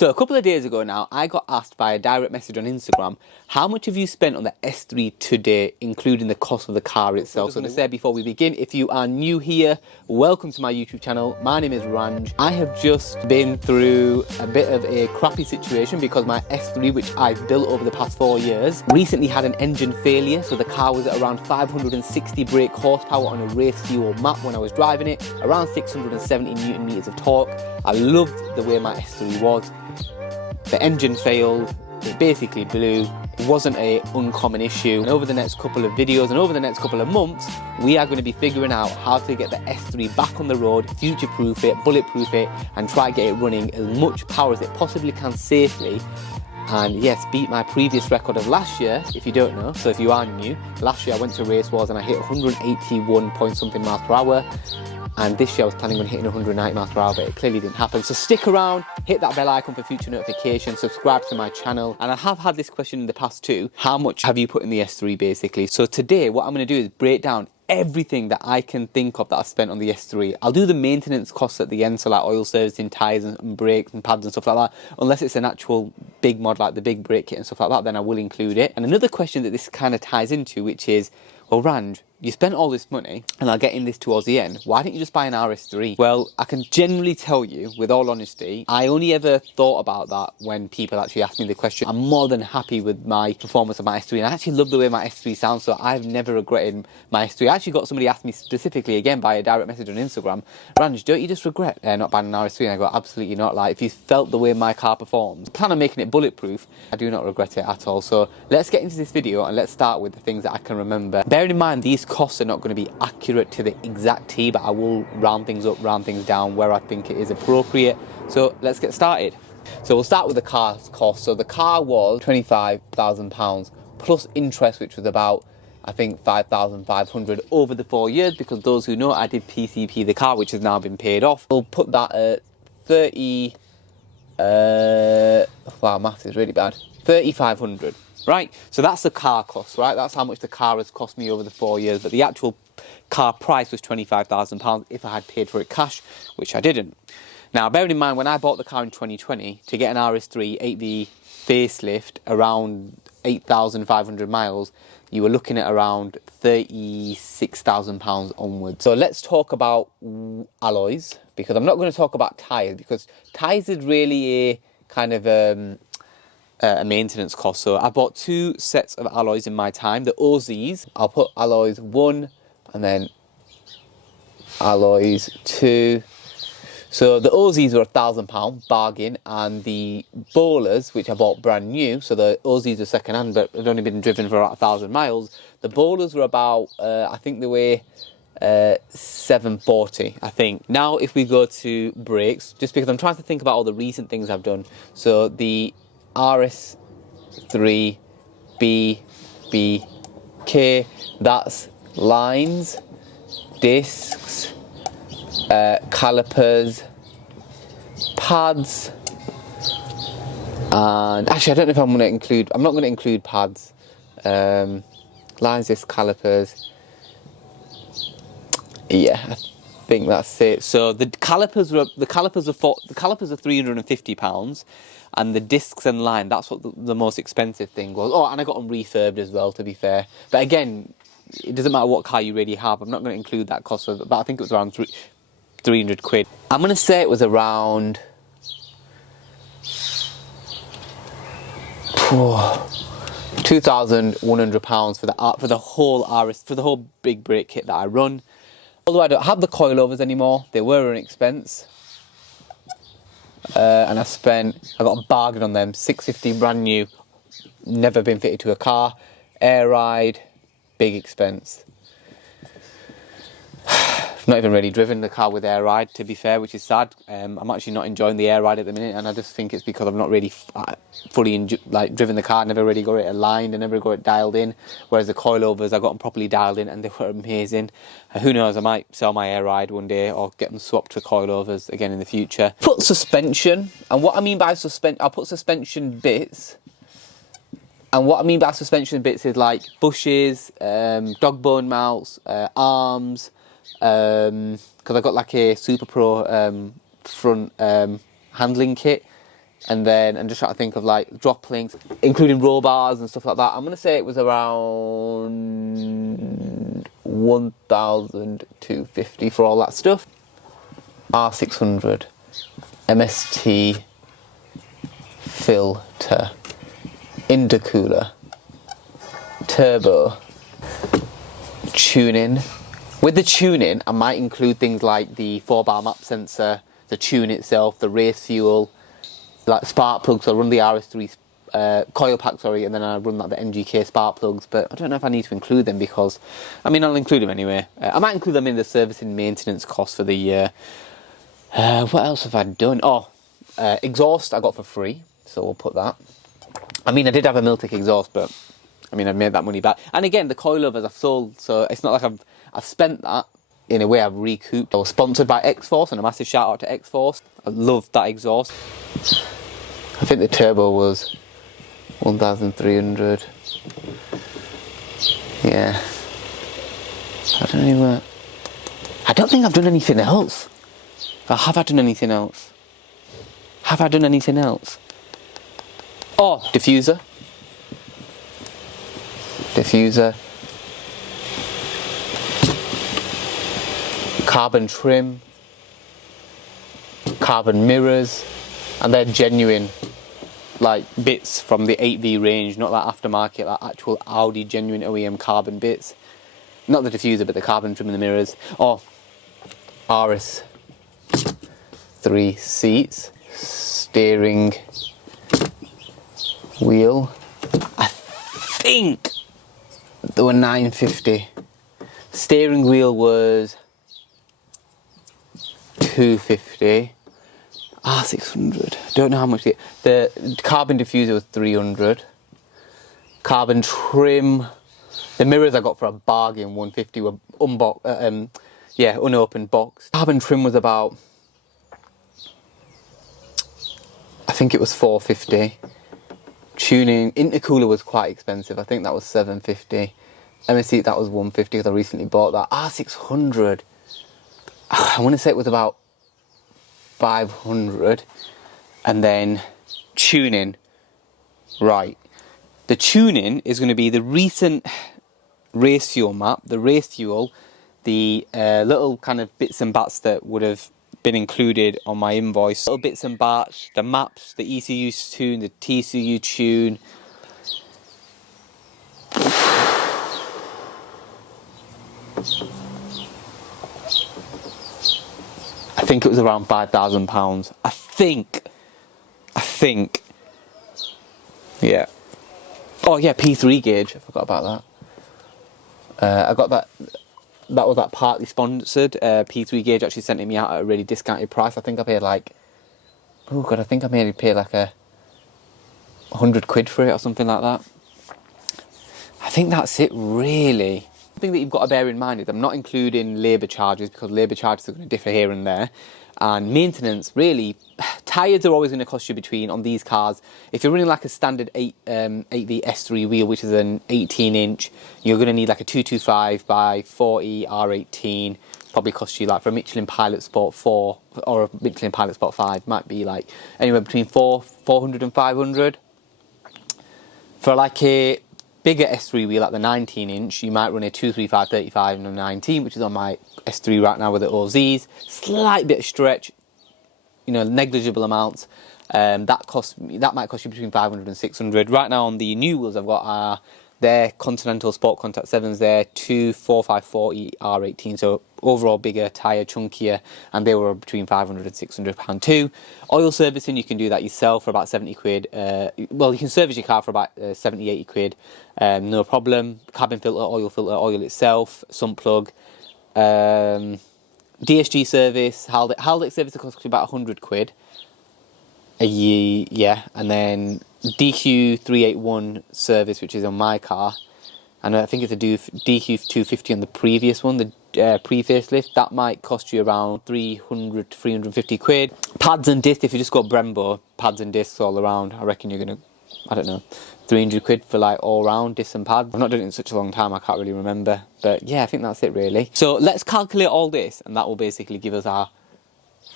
So a couple of days ago now, I got asked by a direct message on Instagram, how much have you spent on the S3 today, including the cost of the car itself? So I'm going to say before we begin, if you are new here, welcome to my YouTube channel. My name is Ranj. I have just been through a bit of a crappy situation because my S3, which I've built over the past 4 years, recently had an engine failure. So the car was at around 560 brake horsepower on a race fuel map when I was driving it, around 670 Newton meters of torque. I loved the way my S3 was. The engine failed, it basically blew. It wasn't an uncommon issue. And over the next couple of videos and over the next couple of months, we are going to be figuring out how to get the S3 back on the road, future-proof it, bulletproof it, and try to get it running as much power as it possibly can safely. And yes, beat my previous record of last year, if you don't know. So if you are new, last year I went to Race Wars and I hit 181 point something miles per hour. And this year I was planning on hitting 190 miles per hour, but it clearly didn't happen. So stick around, hit that bell icon for future notifications, subscribe to my channel. And I have had this question in the past too. How much have you put in the S3 basically? So today what I'm going to do is break down everything that I can think of that I've spent on the S3. I'll do the maintenance costs at the end, so like oil servicing, tyres and brakes and pads and stuff like that. Unless it's an actual big mod like the big brake kit and stuff like that, then I will include it. And another question that this kind of ties into, which is, well, Ranj, you spent all this money, and I'll get in this towards the end. Why didn't you just buy an RS3? Well, I can generally tell you, with all honesty, I only ever thought about that when people actually ask me the question. I'm more than happy with my performance of my S3, and I actually love the way my S3 sounds, so I've never regretted my S3. I actually got somebody ask me specifically, again, by a direct message on Instagram, Ranj, don't you just regret not buying an RS3? And I go, absolutely not. Like, if you felt the way my car performs, I plan on making it bulletproof, I do not regret it at all. So let's get into this video, and let's start with the things that I can remember. Bearing in mind, these costs are not going to be accurate to the exact T, but I will round things up, round things down where I think it is appropriate. So let's get started. So we'll start with the car's cost. So the car was £25,000 plus interest, which was about, I think, 5,500 over the 4 years, because those who know, I did PCP the car, which has now been paid off. We'll put that at 30, wow, maths is really bad, 3,500. Right, so that's the car cost, right? That's how much the car has cost me over the 4 years, but the actual car price was £25,000 if I had paid for it cash, which I didn't. Now, bearing in mind, when I bought the car in 2020, to get an RS3 8V facelift around 8,500 miles, you were looking at around £36,000 onwards. So let's talk about alloys, because I'm not going to talk about tyres, because tyres is really a kind of a maintenance cost. So I bought 2 sets of alloys in my time. The OZs, I'll put alloys 1 and then alloys 2. So the OZs were £1,000 bargain, and the bowlers, which I bought brand new, so the OZs are second hand but had only been driven for about 1,000 miles. The bowlers were about, I think they were £740, I think. Now if we go to brakes, just because I'm trying to think about all the recent things I've done. So the RS3 BBK, that's lines, discs, calipers, pads, and actually I don't know if I'm not going to include pads, lines, discs, calipers. Yeah, I think that's it. So the calipers are £350, and the discs and line, that's what the most expensive thing was. Oh, and I got them refurbed as well, to be fair. But again, it doesn't matter what car you really have. I'm not going to include that cost, but I think it was around 300 quid. I'm going to say it was around £2,100 for the whole big brake kit that I run. Although I don't have the coilovers anymore, they were an expense. And I got a bargain on them, £650 brand new, never been fitted to a car. Air ride, big expense. I've not even really driven the car with air ride, to be fair, which is sad. I'm actually not enjoying the air ride at the minute, and I just think it's because I've not really fully driven the car. I never really got it aligned, I never got it dialed in. Whereas the coilovers, I got them properly dialed in, and they were amazing. Who knows, I might sell my air ride one day or get them swapped for coilovers again in the future. Put suspension, and what I mean by suspension, I'll put suspension bits. And what I mean by suspension bits is like bushes, dog bone mounts, arms, because I got like a Super Pro front handling kit. And then I'm just trying to think of like drop links, including roll bars and stuff like that. I'm going to say it was around 1,250 for all that stuff. R600 MST filter, intercooler, turbo, tuning. With the tuning, I might include things like the 4-bar map sensor, the tune itself, the race fuel, like spark plugs. So I run the RS3 coil pack, sorry, and then I run like the NGK spark plugs. But I don't know if I need to include them because, I mean, I'll include them anyway. I might include them in the service and maintenance cost for the year. What else have I done? Oh, exhaust I got for free, so we'll put that. I mean, I did have a Miltech exhaust, but I mean, I've made that money back. And again, the coilovers I've sold, so it's not like I've spent that. In a way, I've recouped. I was sponsored by X-Force, and a massive shout out to X-Force. I loved that exhaust. I think the turbo was 1,300. Yeah. I don't think I've done anything else. Or have I done anything else? Have I done anything else? Oh, diffuser. Carbon trim, carbon mirrors, and they're genuine, like bits from the 8V range, not like aftermarket, like actual Audi genuine OEM carbon bits. Not the diffuser, but the carbon trim and the mirrors. Oh, RS3 seats, steering wheel. I think they were 950. Steering wheel was 250. R600. Don't know how much the carbon diffuser was 300. Carbon trim. The mirrors I got for a bargain, 150, were unopened box. Carbon trim was about, I think it was 450. Tuning, intercooler was quite expensive. I think that was 750. MSC, that was 150 because I recently bought that. R600. I want to say it was about 500. And then tuning. Right. The tuning is going to be the recent race fuel map, the race fuel, the little kind of bits and bats that would have been included on my invoice. Little bits and bats, the maps, the ECU tune, the TCU tune. I think it was around £5,000. I think. Yeah. Oh yeah, P3 gauge. I forgot about that. I got that. That was like partly sponsored. P3 gauge actually sent it me out at a really discounted price. I think I paid like, oh god, I think I maybe paid like 100 quid for it or something like that. I think that's it really. The thing that you've got to bear in mind is I'm not including labour charges because labour charges are going to differ here and there. And maintenance, really, tyres are always going to cost you between, on these cars, if you're running like a standard 8V S3 wheel, which is an 18-inch, you're going to need like a 225 by 40 R18. Probably cost you like for a Michelin Pilot Sport 4 or a Michelin Pilot Sport 5, might be like anywhere between 400 and 500. For like a bigger S3 wheel, like the 19-inch, you might run a 235 35 and a 19, which is on my S3 right now with the OZs. Slight bit of stretch, you know, negligible amounts. That might cost you between 500 and 600. Right now on the new wheels I've got their Continental Sport Contact 7s. They're 245/40 R18, so overall bigger tyre, chunkier, and they were between 500 and 600 pound too. Oil servicing, you can do that yourself for about 70 quid. Well, you can service your car for about 70, 80 quid, no problem. Cabin filter, oil itself, sump plug. DSG service, Haldex service costs about 100 quid a year, yeah, and then DQ381 service, which is on my car, and I think it's a DQ250 on the previous one, the pre-facelift, that might cost you around 300 to 350 quid. Pads and discs, if you just got Brembo, pads and discs all around, I reckon you're going to, I don't know, 300 quid for like all round discs and pads. I've not done it in such a long time, I can't really remember, but yeah, I think that's it really. So let's calculate all this, and that will basically give us our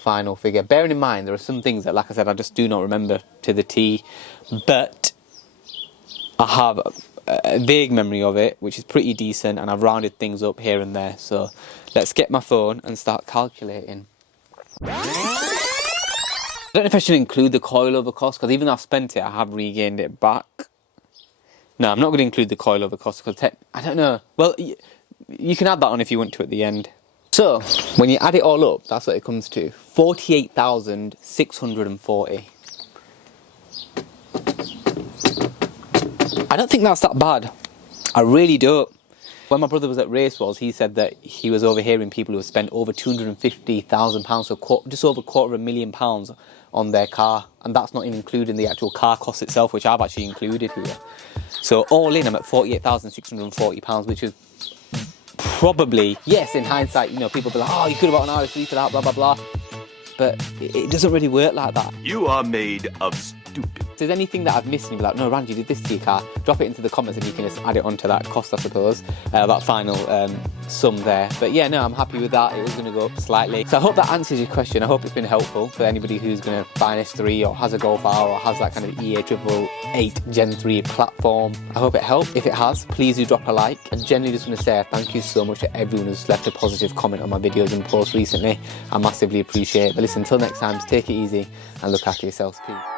final figure. Bearing in mind, there are some things that, like I said, I just do not remember to the T, but I have a vague memory of it, which is pretty decent, and I've rounded things up here and there. So let's get my phone and start calculating. I don't know if I should include the coilover cost, because even though I've spent it, I have regained it back. No, I'm not going to include the coilover cost, because I don't know. Well, you can add that on if you want to at the end. So, when you add it all up, that's what it comes to. 48,640. I don't think that's that bad. I really don't. When my brother was at Racewalls, he said that he was overhearing people who have spent over £250,000, so just over £250,000 on their car, and that's not even including the actual car cost itself, which I've actually included here. So all in, I'm at £48,640, which is probably, yes, in hindsight, you know, people be like, oh, you could have bought an RS3 for that, blah, blah, blah. But it doesn't really work like that. You are made of stupid. If there's anything that I've missed and you'd be like, no, Ranj, you did this to your car, drop it into the comments and you can just add it onto that cost, I suppose, that final sum there. But yeah, no, I'm happy with that. It is going to go up slightly. So I hope that answers your question. I hope it's been helpful for anybody who's going to buy an S3 or has a Golf R or has that kind of EA888 Gen 3 platform. I hope it helped. If it has, please do drop a like. I genuinely just want to say thank you so much to everyone who's left a positive comment on my videos and posts recently. I massively appreciate it. But listen, until next time, just take it easy and look after yourselves. Peace.